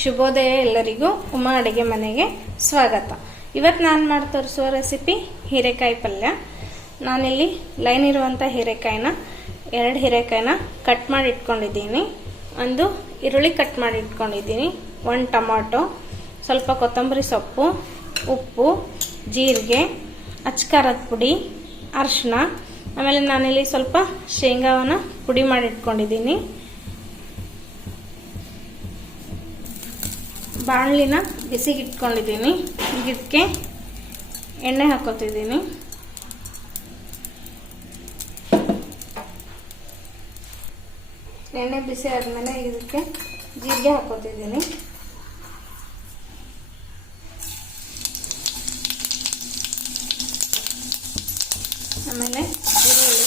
ಶುಭೋದಯ ಎಲ್ಲರಿಗೂ ಉಮಾ ಅಡುಗೆ ಮನೆಗೆ ಸ್ವಾಗತ. ಇವತ್ತು ನಾನು ಮಾಡಿ ತೋರಿಸುವ ರೆಸಿಪಿ ಹೀರೆಕಾಯಿ ಪಲ್ಯ. ನಾನಿಲ್ಲಿ ಲೈನ್ ಇರುವಂಥ ಹೀರೆಕಾಯಿನ 2 ಹೀರೆಕಾಯಿನ ಕಟ್ ಮಾಡಿ ಇಟ್ಕೊಂಡಿದ್ದೀನಿ. ಒಂದು ಈರುಳ್ಳಿ ಕಟ್ ಮಾಡಿ ಇಟ್ಕೊಂಡಿದ್ದೀನಿ, 1 ಟೊಮಾಟೊ, ಸ್ವಲ್ಪ ಕೊತ್ತಂಬರಿ ಸೊಪ್ಪು, ಉಪ್ಪು, ಜೀರಿಗೆ, ಅಚ್ಚಕಾರದ ಪುಡಿ, ಅರಿಶಿನ, ಆಮೇಲೆ ನಾನಿಲ್ಲಿ ಸ್ವಲ್ಪ ಶೇಂಗಾವನ್ನು ಪುಡಿ ಮಾಡಿ ಇಟ್ಕೊಂಡಿದ್ದೀನಿ. ಬಾಣಲಿನ ಬಿಸಿಗೆ ಇಟ್ಕೊಂಡಿದ್ದೀನಿ. ಈಗ ಇದಕ್ಕೆ ಎಣ್ಣೆ ಹಾಕೋತಿದ್ದೀನಿ. ಎಣ್ಣೆ ಬಿಸಿ ಆದಮೇಲೆ ಇದಕ್ಕೆ ಜೀರಿಗೆ ಹಾಕೋತಿದ್ದೀನಿ. ಆಮೇಲೆ ಈರುಳ್ಳಿ,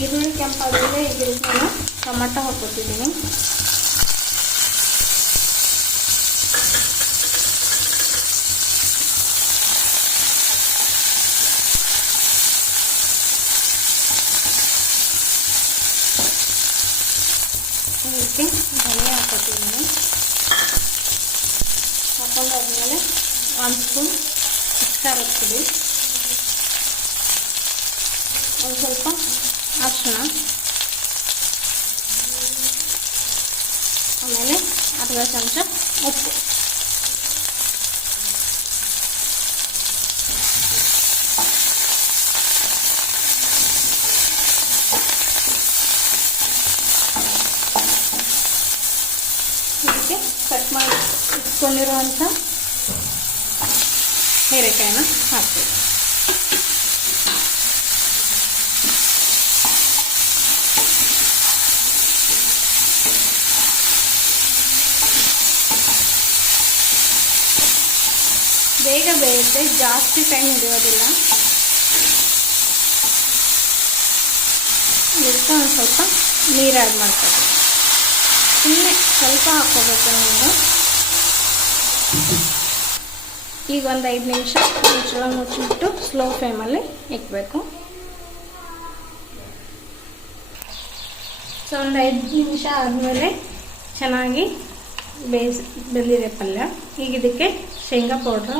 ಈರುಳ್ಳಿ ಕೆಂಪಾದ್ಮೇಲೆ ಈಗ ನಾನು ಟೊಮೆಟೊ ಹಾಕೋತಿದ್ದೀನಿ. ಇದಕ್ಕೆ ಧನಿಯಾ ಹಾಕೋತಿದ್ದೀನಿ. ಹಾಕೊಂಡಾದ್ಮೇಲೆ 1 ಸ್ಪೂನ್ ಅಚ್ಚಕಾರದ ಪುಡಿ, ಒಂದು ಸ್ವಲ್ಪ ಅರಿಶಿನ, ಆಮೇಲೆ ಅರ್ಧ ಚಮಚ ಉಪ್ಪು. ಇದಕ್ಕೆ ಕಟ್ ಮಾಡಿ ಇಟ್ಕೊಂಡಿರುವಂಥ ಹೀರೆಕಾಯಿನ ಹಾಕ್ತೀವಿ. ಬೇಗ ಬೇಯುತ್ತೆ, ಜಾಸ್ತಿ ಟೈಮ್ ಹಿಡಿಯೋದಿಲ್ಲ. ಇದಕ್ಕೆ ಒಂದು ಸ್ವಲ್ಪ ನೀರು ಆ್ಯಡ್ ಮಾಡ್ಕೊಳ್ತೀವಿ. ಸುಮ್ಮನೆ ಸ್ವಲ್ಪ ಹಾಕ್ಕೋಬೇಕು ನೀರು. ಈಗ ಒಂದು 5 ನಿಮಿಷ ಮುಚ್ಚಳ ಮುಚ್ಚಿಬಿಟ್ಟು ಸ್ಲೋ ಫ್ಲೇಮಲ್ಲಿ ಇಡಬೇಕು. ಸೊ ಒಂದು 5 ನಿಮಿಷ ಆದಮೇಲೆ ಚೆನ್ನಾಗಿ ಬೆಂದಿದೆ ಪಲ್ಯ. ಈಗ ಇದಕ್ಕೆ ಶೇಂಗಾ ಪೌಡ್ರ್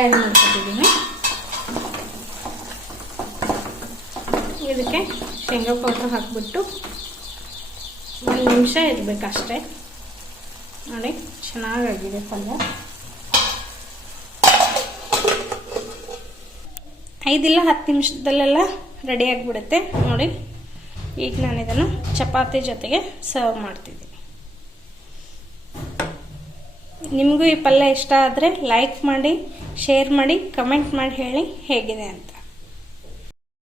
ಆ್ಯಡ್ ಮಾಡ್ಕೊತಿದ್ದೀನಿ. ಇದಕ್ಕೆ ಶೇಂಗಾ ಪೌಡ್ರ್ ಹಾಕಿಬಿಟ್ಟು 1 ನಿಮಿಷ ಇರಬೇಕಷ್ಟೇ. ನೋಡಿ, ಚೆನ್ನಾಗಾಗಿದೆ ಪಲ್ಯ. 5 ಇಲ್ಲ 10 ನಿಮಿಷದಲ್ಲೆಲ್ಲ ರೆಡಿ ಆಗಿಬಿಡುತ್ತೆ. ನೋಡಿ, ಈಗ ನಾನು ಇದನ್ನು ಚಪಾತಿ ಜೊತೆಗೆ ಸರ್ವ್ ಮಾಡ್ತಿದ್ದೀನಿ. ನಿಮಗೂ ಈ ಪಲ್ಯ ಇಷ್ಟ ಆದರೆ ಲೈಕ್ ಮಾಡಿ, ಶೇರ್ ಮಾಡಿ, ಕಮೆಂಟ್ ಮಾಡಿ ಹೇಳಿ ಹೇಗಿದೆ ಅಂತ.